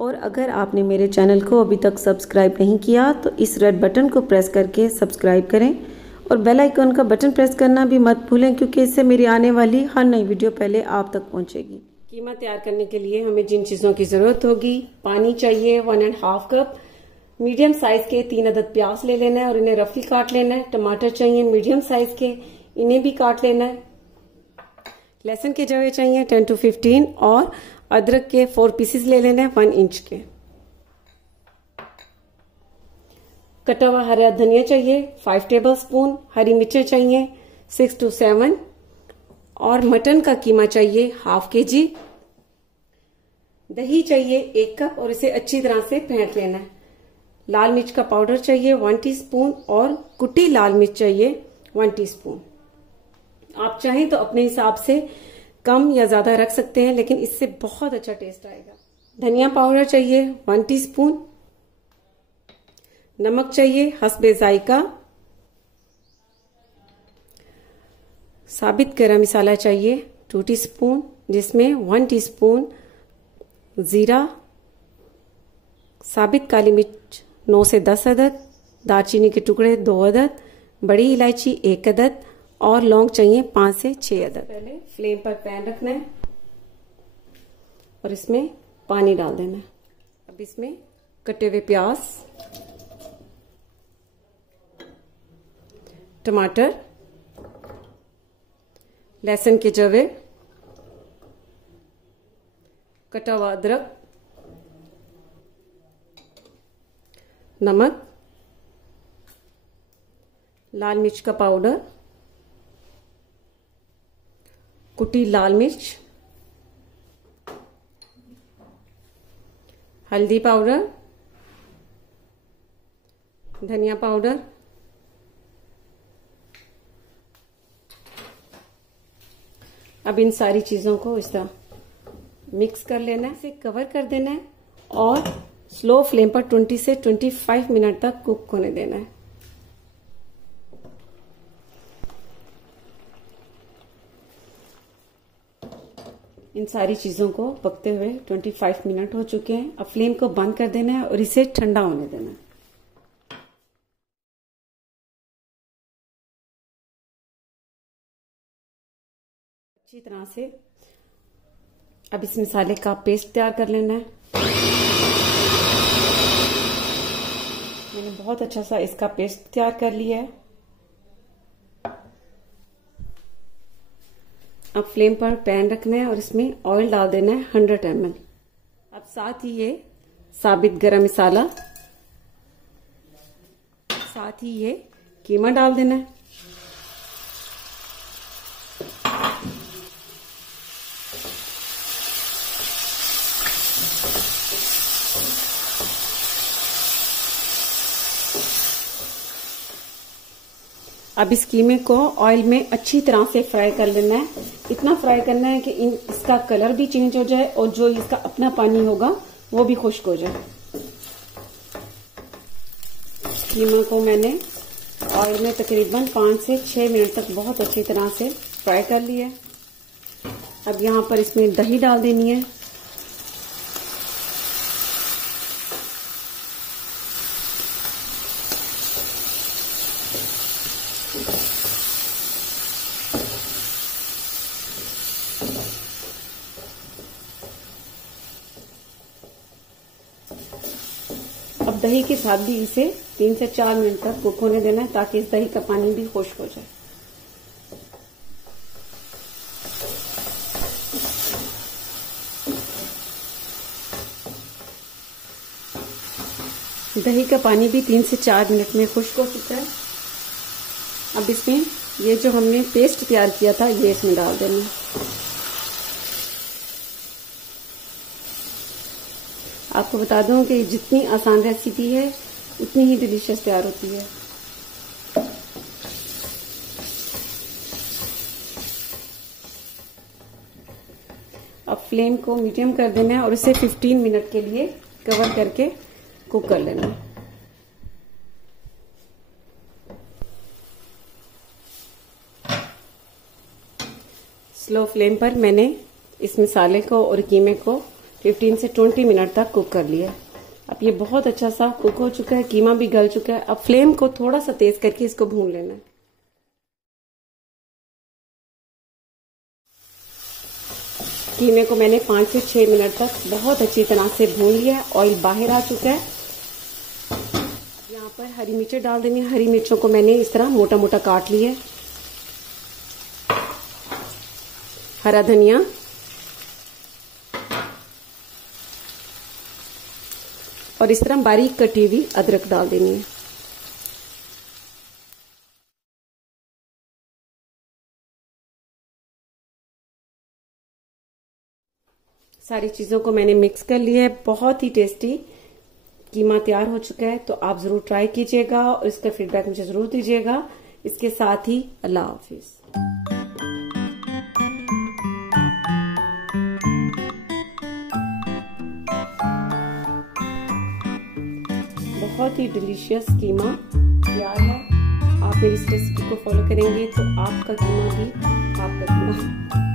और अगर आपने मेरे चैनल को अभी तक सब्सक्राइब नहीं किया तो इस रेड बटन को प्रेस करके सब्सक्राइब करें और बेल आइकन का बटन प्रेस करना भी मत भूलें, क्योंकि इससे मेरी आने वाली हर नई वीडियो पहले आप तक पहुंचेगी। कीमा तैयार करने के लिए हमें जिन चीज़ों की ज़रूरत होगी, पानी चाहिए 1.5 कप, मीडियम साइज़ के 3 अदद प्याज ले लेना है और इन्हें रफली काट लेना है। टमाटर चाहिए मीडियम साइज़ के, इन्हें भी काट लेना है। लहसुन के जवे चाहिए 10 to 15 और अदरक के 4 पीसेस ले लेना है 1 इंच के। कटा हुआ हरा धनिया चाहिए 5 टेबलस्पून, हरी मिर्चें चाहिए 6 to 7 और मटन का कीमा चाहिए 1/2 kg। दही चाहिए 1 कप और इसे अच्छी तरह से फेंट लेना है। लाल मिर्च का पाउडर चाहिए 1 टीस्पून और कुटी लाल मिर्च चाहिए 1 टीस्पून। आप चाहें तो अपने हिसाब से कम या ज्यादा रख सकते हैं, लेकिन इससे बहुत अच्छा टेस्ट आएगा। धनिया पाउडर चाहिए 1 टीस्पून, नमक चाहिए हस्बे जायका, साबित गरम मसाला चाहिए 2 टीस्पून, जिसमें 1 टीस्पून जीरा, साबित काली मिर्च 9 से 10 अदद, दालचीनी के टुकड़े 2 अदद, बड़ी इलायची 1 अदद और लौंग चाहिए 5 से 6 अदद। पहले फ्लेम पर पैन रखना है और इसमें पानी डाल देना है। अब इसमें कटे हुए प्याज, टमाटर, लहसुन के जवे, कटा हुआ अदरक, नमक, लाल मिर्च का पाउडर, कुटी लाल मिर्च, हल्दी पाउडर, धनिया पाउडर, अब इन सारी चीजों को इस तरह मिक्स कर लेना है, इसे कवर कर देना है और स्लो फ्लेम पर 20 से 25 मिनट तक कुक होने देना है। इन सारी चीजों को पकते हुए 25 मिनट हो चुके हैं। अब फ्लेम को बंद कर देना है और इसे ठंडा होने देना है। अच्छी तरह से अब इस मसाले का पेस्ट तैयार कर लेना है। मैंने बहुत अच्छा सा इसका पेस्ट तैयार कर लिया है। अब फ्लेम पर पैन रखना है और इसमें ऑयल डाल देना है 100 ml। अब साथ ही ये साबित गरम मसाला, साथ ही ये कीमा डाल देना है। अब इस कीमे को ऑयल में अच्छी तरह से फ्राई कर लेना है। इतना फ्राई करना है कि इसका कलर भी चेंज हो जाए और जो इसका अपना पानी होगा वो भी खुश्क हो जाए। कीमा को मैंने ऑयल में तकरीबन 5 से 6 मिनट तक बहुत अच्छी तरह से फ्राई कर लिया है। अब यहाँ पर इसमें दही डाल देनी है। अब दही के साथ भी इसे 3 से 4 मिनट तक कुक होने देना है, ताकि इस दही का पानी भी खुश्क हो जाए। दही का पानी भी 3 से 4 मिनट में खुश्क हो चुका है। अब इसमें ये जो हमने पेस्ट तैयार किया था ये इसमें डाल देना है। आपको बता दूं कि जितनी आसान रेसिपी है उतनी ही डिलीशियस तैयार होती है। अब फ्लेम को मीडियम कर देना है और इसे 15 मिनट के लिए कवर करके कुक कर लेना है। स्लो फ्लेम पर मैंने इस मसाले को और कीमे को 15 से 20 मिनट तक कुक कर लिया। अब ये बहुत अच्छा सा कुक हो चुका है, कीमा भी गल चुका है। अब फ्लेम को थोड़ा सा तेज करके इसको भून लेना है। कीमे को मैंने 5 से 6 मिनट तक बहुत अच्छी तरह से भून लिया है। ऑयल बाहर आ चुका है। यहाँ पर हरी मिर्चें डाल देनी है। हरी मिर्चों को मैंने इस तरह मोटा मोटा काट लिया है। हरा धनिया, और इस तरह बारीक कटी हुई अदरक डाल देनी है। सारी चीजों को मैंने मिक्स कर लिया है। बहुत ही टेस्टी कीमा तैयार हो चुका है। तो आप जरूर ट्राई कीजिएगा और इसका फीडबैक मुझे जरूर दीजिएगा। इसके साथ ही अल्लाह हाफिज। बहुत ही डिलीशियस कीमा तैयार है। आप मेरी इस रेसिपी को फॉलो करेंगे तो आपका कीमा भी आपका कीमा